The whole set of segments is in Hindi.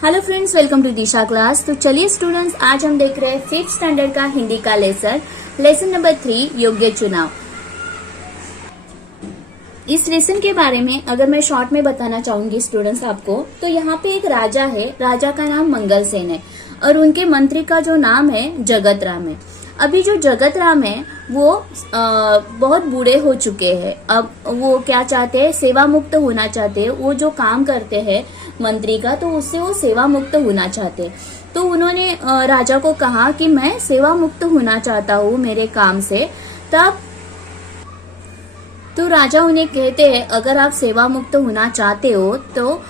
Hello friends, welcome to Disha class. तो चलिए स्टूडेंट्स, आज हम देख रहे हैं 5th स्टैंडर्ड का हिंदी का लेसन नंबर 3 योग्य चुनाव। इस लेसन के बारे में अगर मैं शॉर्ट में बताना चाहूंगी स्टूडेंट्स आपको, तो यहाँ पे एक राजा है। राजा का नाम मंगल सेन है और उनके मंत्री का जो नाम है जगत राम है। अभी जो जगत राम है वो बहुत बूढ़े हो चुके हैं। अब वो क्या चाहते हैं, सेवा मुक्त होना चाहते हैं। वो जो काम करते हैं मंत्री का, तो उससे वो सेवा मुक्त होना चाहते हैं। तो उन्होंने राजा को कहा कि मैं सेवा मुक्त होना चाहता हूँ मेरे काम से। तब तो राजा उन्हें कहते हैं, अगर आप सेवा मुक्त होना चाहते हो तो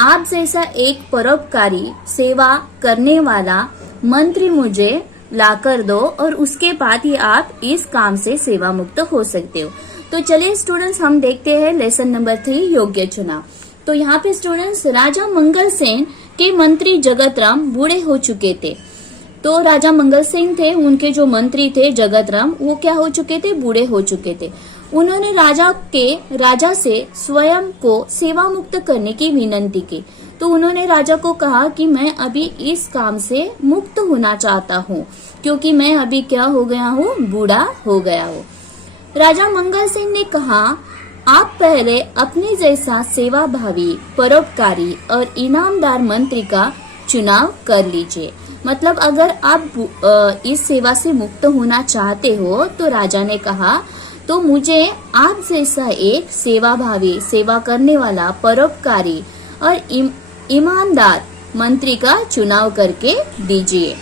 आप जैसा एक परोपकारी सेवा करने वाला मंत्री मुझे लाकर दो और उसके बाद ही आप इस काम से सेवा मुक्त हो सकते हो। तो चलिए स्टूडेंट्स, हम देखते हैं लेसन नंबर 3 योग्य चुनाव। तो यहाँ पे स्टूडेंट्स, राजा मंगल सेन के मंत्री जगत राम बूढ़े हो चुके थे। तो राजा मंगल सेन थे, उनके जो मंत्री थे जगत राम, वो क्या हो चुके थे, बूढ़े हो चुके थे। उन्होंने राजा से स्वयं को सेवा मुक्त करने की विनती की। तो उन्होंने राजा को कहा कि मैं अभी इस काम से मुक्त होना चाहता हूँ, क्योंकि मैं अभी क्या हो गया हूँ, बूढ़ा हो गया हूँ। राजा मंगल सेन ने कहा, आप पहले अपने जैसा सेवाभावी, परोपकारी और इनामदार मंत्री का चुनाव कर लीजिए। मतलब अगर आप इस सेवा से मुक्त होना चाहते हो, तो राजा ने कहा, तो मुझे आप जैसा एक सेवाभावी, सेवा करने वाला, परोपकारी और ईमानदार मंत्री का चुनाव करके दीजिए,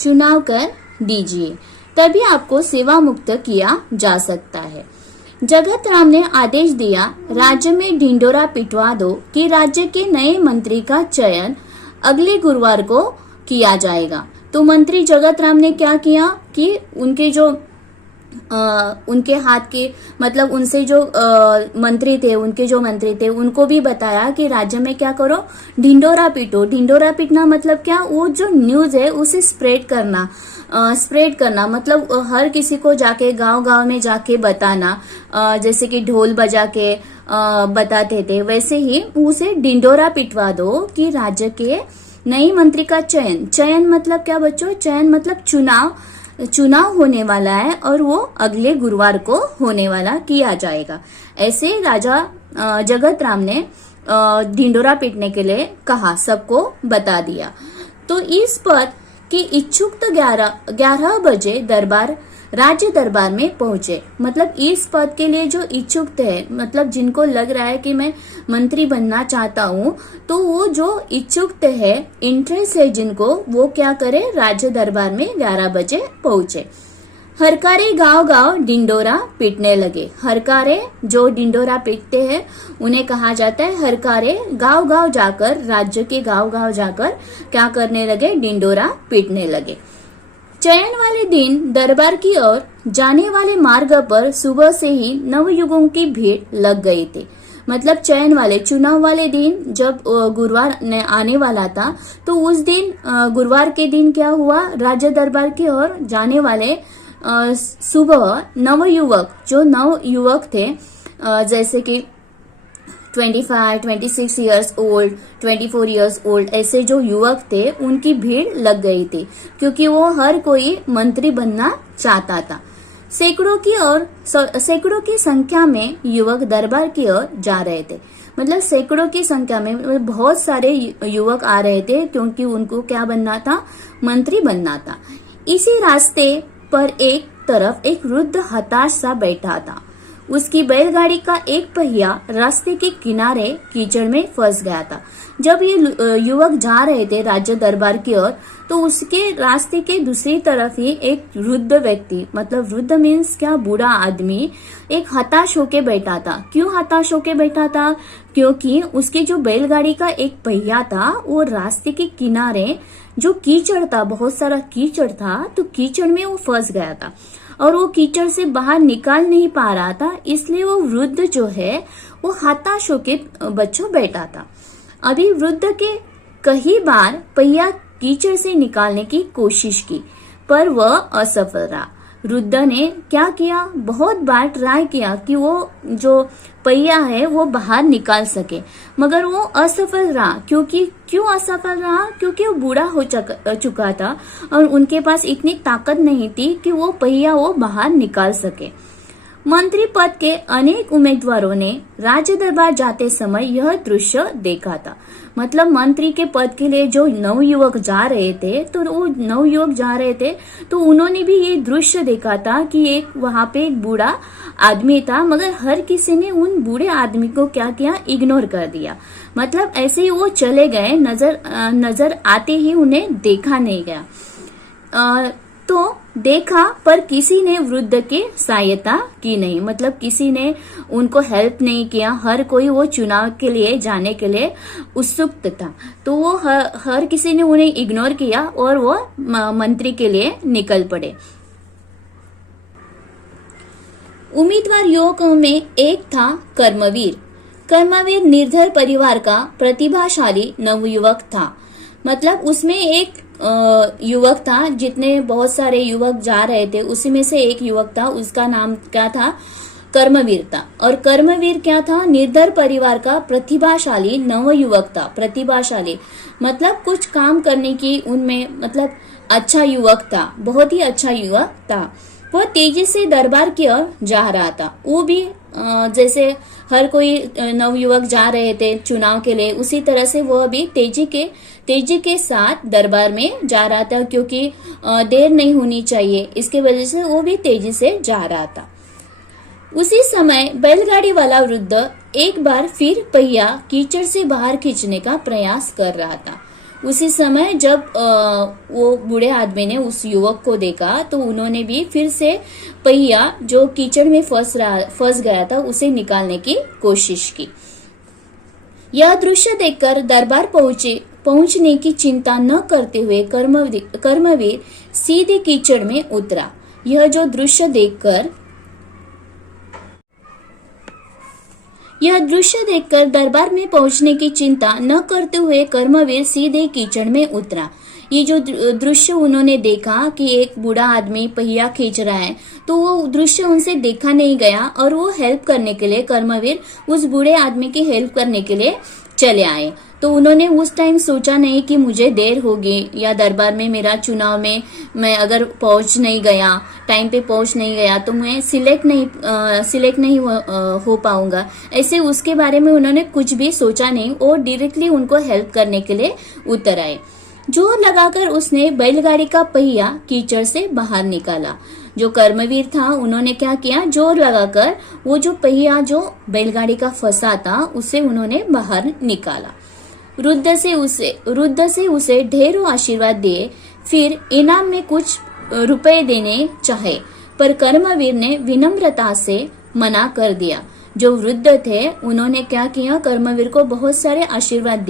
चुनाव कर दीजिए, तभी आपको सेवा मुक्त किया जा सकता है। जगत राम ने आदेश दिया, राज्य में ढिंडोरा पिटवा दो कि राज्य के नए मंत्री का चयन अगले गुरुवार को किया जाएगा। तो मंत्री जगत राम ने क्या किया कि उनके हाथ के, मतलब उनसे जो मंत्री थे, उनको भी बताया कि राज्य में क्या करो, ढिंडोरा पीटो। ढिंडोरा पीटना मतलब क्या, वो जो न्यूज है उसे स्प्रेड करना, मतलब हर किसी को जाके गांव में जाके बताना। जैसे कि ढोल बजा के बताते थे, वैसे ही उसे ढिंडोरा पिटवा दो कि राज्य के नई मंत्री का चयन मतलब क्या बच्चों, चयन मतलब चुनाव होने वाला है और वो अगले गुरुवार को होने वाला किया जाएगा। ऐसे राजा जगत राम ने ढिंडोरा पीटने के लिए कहा, सबको बता दिया। तो इस पद की इच्छुक तो 11 बजे राज्य दरबार में पहुंचे। मतलब इस पद के लिए जो इच्छुक थे, मतलब जिनको लग रहा है कि मैं मंत्री बनना चाहता हूँ, तो वो जो इच्छुक है, इंटरेस्ट है जिनको, वो क्या करे, राज्य दरबार में 11 बजे पहुंचे। हरकारे गांव डिंडोरा पीटने लगे। हरकारे जो डिंडोरा पीटते हैं उन्हें कहा जाता है हरकारे। गांव जाकर, राज्य के गांव जाकर क्या करने लगे, डिंडोरा पीटने लगे। चयन वाले दिन दरबार की ओर जाने वाले मार्ग पर सुबह से ही नवयुगों की भीड़ लग गई थी। मतलब चुनाव वाले दिन जब गुरुवार ने आने वाला था, तो उस दिन गुरुवार के दिन क्या हुआ, राज्य दरबार की ओर जाने वाले सुबह नव युवक थे, जैसे कि 25, 26 इयर्स ओल्ड, 24 इयर्स ओल्ड, ऐसे जो युवक थे उनकी भीड़ लग गई थी, क्योंकि वो हर कोई मंत्री बनना चाहता था। सैकड़ों की संख्या में युवक दरबार की ओर जा रहे थे। मतलब सैकड़ों की संख्या में बहुत सारे युवक आ रहे थे, क्योंकि उनको क्या बनना था, मंत्री बनना था। इसी रास्ते पर एक तरफ एक वृद्ध हताश सा बैठा था। उसकी बैलगाड़ी का एक पहिया रास्ते के किनारे कीचड़ में फंस गया था। जब ये युवक जा रहे थे राज्य दरबार की ओर, तो उसके रास्ते के दूसरी तरफ ही एक वृद्ध व्यक्ति, मतलब वृद्ध मीन्स क्या, बूढ़ा आदमी, एक हताश होके बैठा था। क्यों हताश होके बैठा था, क्योंकि उसकी जो बैलगाड़ी का एक पहिया था, वो रास्ते के किनारे जो कीचड़ था, बहुत सारा कीचड़ था, तो कीचड़ में वो फंस गया था और वो कीचड़ से बाहर निकाल नहीं पा रहा था। इसलिए वो वृद्ध जो है वो हताश होके बच्चों बैठा था। अभी वृद्ध के कई बार पहिया कीचड़ से निकालने की कोशिश की, पर वह असफल रहा। वृद्ध ने क्या किया, बहुत बार ट्राई किया कि वो जो पहिया है वो बाहर निकाल सके, मगर वो असफल रहा। क्यों असफल रहा? क्योंकि वो बूढ़ा हो चुका था और उनके पास इतनी ताकत नहीं थी कि वो पहिया वो बाहर निकाल सके। मंत्री पद के अनेक उम्मीदवारों ने राज्य दरबार जाते समय यह दृश्य देखा था। मतलब मंत्री के पद के लिए जो नवयुवक जा रहे थे, तो उन्होंने भी ये दृश्य देखा था कि एक वहां पे एक बूढ़ा आदमी था, मगर हर किसी ने उन बूढ़े आदमी को क्या किया, इग्नोर कर दिया। मतलब ऐसे ही वो चले गए, नजर आते ही उन्हें देखा नहीं गया। तो देखा पर किसी ने वृद्ध की सहायता की नहीं, मतलब किसी ने उनको हेल्प नहीं किया। हर कोई वो चुनाव के लिए जाने के लिए उत्सुक था, तो वो हर किसी ने उन्हें इग्नोर किया और वो मंत्री के लिए निकल पड़े। उम्मीदवार युवकों में एक था कर्मवीर। कर्मवीर निर्धर परिवार का प्रतिभाशाली नवयुवक था। मतलब उसमें एक युवक था, जितने बहुत सारे युवक जा रहे थे उसी में से एक युवक था, उसका नाम क्या था, कर्मवीर था। और कर्मवीर क्या था, निर्धर परिवार का प्रतिभाशाली नवयुवक था। प्रतिभाशाली मतलब कुछ काम करने की उनमें मतलब अच्छा युवक था, बहुत ही अच्छा युवक था। वह तेजी से दरबार की ओर जा रहा था। वो भी जैसे हर कोई नवयुवक जा रहे थे चुनाव के लिए, उसी तरह से वह भी तेजी के साथ दरबार में जा रहा था, क्योंकि देर नहीं होनी चाहिए, इसके वजह से वो भी तेजी से जा रहा था। उसी समय बैलगाड़ी वाला वृद्ध एक बार फिर पहिया कीचड़ से बाहर खींचने का प्रयास कर रहा था। उसी समय जब वो बूढ़े आदमी ने उस युवक को देखा, तो उन्होंने भी फिर से पहिया जो कीचड़ में फंस गया था उसे निकालने की कोशिश की। यह दृश्य देखकर दरबार पहुंचने की चिंता न करते हुए कर्मवीर सीधे कीचड़ में उतरा। यह दृश्य देखकर दरबार में पहुंचने की चिंता न करते हुए कर्मवीर सीधे कीचड़ में उतरा। ये जो दृश्य उन्होंने देखा कि एक बूढ़ा आदमी पहिया खींच रहा है, तो वो दृश्य उनसे देखा नहीं गया और वो हेल्प करने के लिए, कर्मवीर उस बूढ़े आदमी की हेल्प करने के लिए चले आए। तो उन्होंने उस टाइम सोचा नहीं कि मुझे देर होगी या दरबार में मेरा चुनाव में मैं अगर टाइम पे पहुंच नहीं गया तो मैं सिलेक्ट नहीं हो पाऊंगा। ऐसे उसके बारे में उन्होंने कुछ भी सोचा नहीं और डायरेक्टली उनको हेल्प करने के लिए उतर आए। जोर लगाकर उसने बैलगाड़ी का पहिया कीचड़ से बाहर निकाला। जो कर्मवीर था उन्होंने क्या किया, जोर लगाकर वो जो पहिया जो बैलगाड़ी का फंसा था उसे उन्होंने बाहर निकाला। वृद्ध से उसे ढेरों आशीर्वाद दिए, फिर इनाम में कुछ रुपए देने चाहे, पर कर्मवीर ने विनम्रता से मना कर दिया। जो वृद्ध थे उन्होंने क्या किया, कर्मवीर को बहुत सारे आशीर्वाद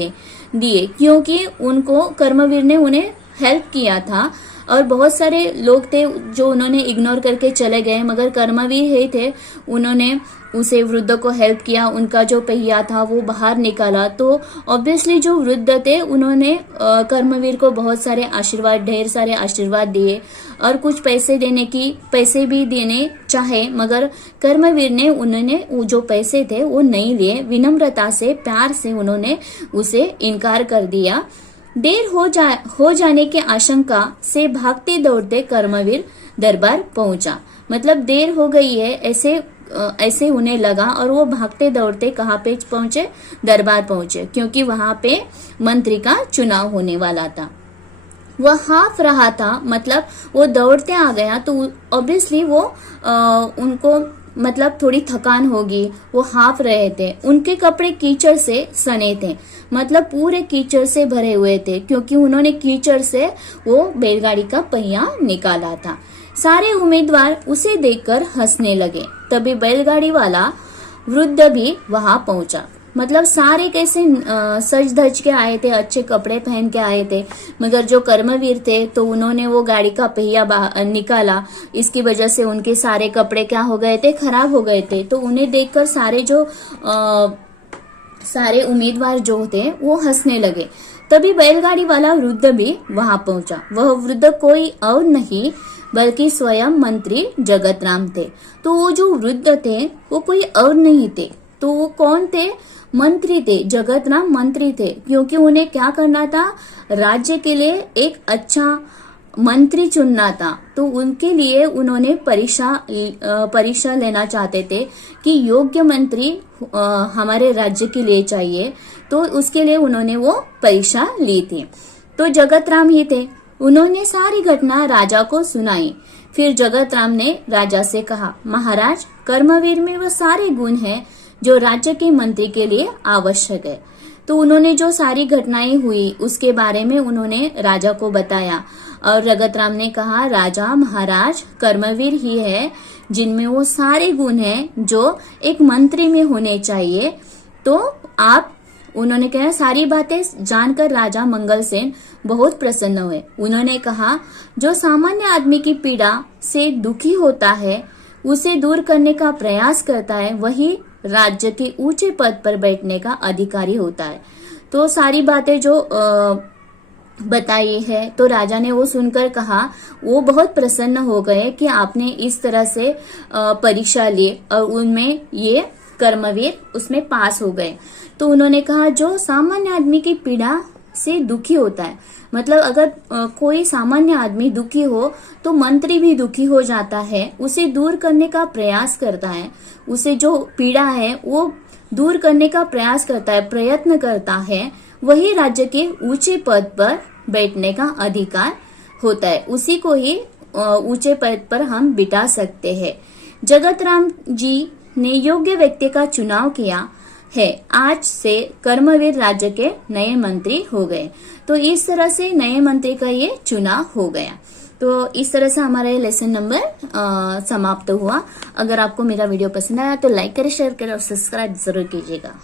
दिए, क्योंकि उनको कर्मवीर ने उन्हें हेल्प किया था और बहुत सारे लोग थे जो उन्होंने इग्नोर करके चले गए, मगर कर्मवीर ही थे, उन्होंने उसे वृद्ध को हेल्प किया, उनका जो पहिया था वो बाहर निकाला। तो ऑब्वियसली जो वृद्ध थे उन्होंने कर्मवीर को बहुत सारे ढेर सारे आशीर्वाद दिए और कुछ पैसे भी देने चाहे, मगर कर्मवीर ने उन्होंने वो जो पैसे थे वो नहीं लिए। विनम्रता से, प्यार से उन्होंने उसे इनकार कर दिया। देर हो जाने की आशंका से भागते दौड़ते कर्मवीर दरबार पहुंचा। मतलब देर हो गई है ऐसे उन्हें लगा और वो भागते दौड़ते कहाँ पे पहुंचे, दरबार पहुंचे, क्योंकि वहां पे मंत्री का चुनाव होने वाला था। वह हाफ रहा था, मतलब वो दौड़ते आ गया तो ऑब्वियसली वो उनको मतलब थोड़ी थकान होगी, वो हाफ रहे थे। उनके कपड़े कीचड़ से सने थे, मतलब पूरे कीचड़ से भरे हुए थे, क्योंकि उन्होंने कीचड़ से वो बैलगाड़ी का पहिया निकाला था। सारे उम्मीदवार उसे देखकर हंसने लगे। तभी बैलगाड़ी वाला वृद्ध भी वहां पहुंचा। मतलब सारे कैसे सज धज के आए थे, अच्छे कपड़े पहन के आए थे, मगर जो कर्मवीर थे तो उन्होंने वो गाड़ी का पहिया निकाला, इसकी वजह से उनके सारे कपड़े क्या हो गए थे, खराब हो गए थे। तो उन्हें देखकर सारे उम्मीदवार जो थे वो हंसने लगे। तभी बैलगाड़ी वाला वृद्ध भी वहां पहुंचा। वह वृद्ध कोई और नहीं बल्कि स्वयं मंत्री जगत राम थे। तो वो जो वृद्ध थे वो कोई और नहीं थे, तो वो कौन थे? मंत्री थे, जगत राम मंत्री थे, क्योंकि उन्हें क्या करना था? राज्य के लिए एक अच्छा मंत्री चुनना था। तो उनके लिए उन्होंने परीक्षा लेना चाहते थे कि योग्य मंत्री हमारे राज्य के लिए चाहिए, तो उसके लिए उन्होंने वो परीक्षा ली थी। तो जगत राम ही थे। उन्होंने सारी घटना राजा को सुनाई। फिर जगत राम ने राजा से कहा, महाराज, कर्मवीर में वो सारे गुण हैं जो राज्य के मंत्री के लिए आवश्यक है। तो उन्होंने जो सारी घटनाएं हुई उसके बारे में उन्होंने राजा को बताया, और जगत राम ने कहा, राजा महाराज, कर्मवीर ही है जिनमें वो सारे गुण हैं जो एक मंत्री में होने चाहिए। तो आप, उन्होंने कहा, सारी बातें जानकर राजा मंगलसेन बहुत प्रसन्न हुए। उन्होंने कहा, जो सामान्य आदमी की पीड़ा से दुखी होता है, उसे दूर करने का प्रयास करता है, वही राज्य के ऊंचे पद पर बैठने का अधिकारी होता है। तो सारी बातें जो बताई है, तो राजा ने वो सुनकर कहा, वो बहुत प्रसन्न हो गए कि आपने इस तरह से परीक्षा ली और उनमें ये कर्मवीर उसमें पास हो गए। तो उन्होंने कहा, जो सामान्य आदमी की पीड़ा से दुखी होता है, मतलब अगर कोई सामान्य आदमी दुखी हो तो मंत्री भी दुखी हो जाता है, उसे दूर करने का प्रयास करता है, उसे जो पीड़ा है वो दूर करने का प्रयास करता है, प्रयत्न करता है, वही राज्य के ऊंचे पद पर बैठने का अधिकार होता है, उसी को ही ऊंचे पद पर हम बिठा सकते हैं। जगत राम जी ने योग्य व्यक्ति का चुनाव किया है। आज से कर्मवीर राज्य के नए मंत्री हो गए। तो इस तरह से नए मंत्री का ये चुनाव हो गया। तो इस तरह से हमारा ये लेसन नंबर समाप्त हुआ। अगर आपको मेरा वीडियो पसंद आया तो लाइक करें, शेयर करें और सब्सक्राइब जरूर कीजिएगा।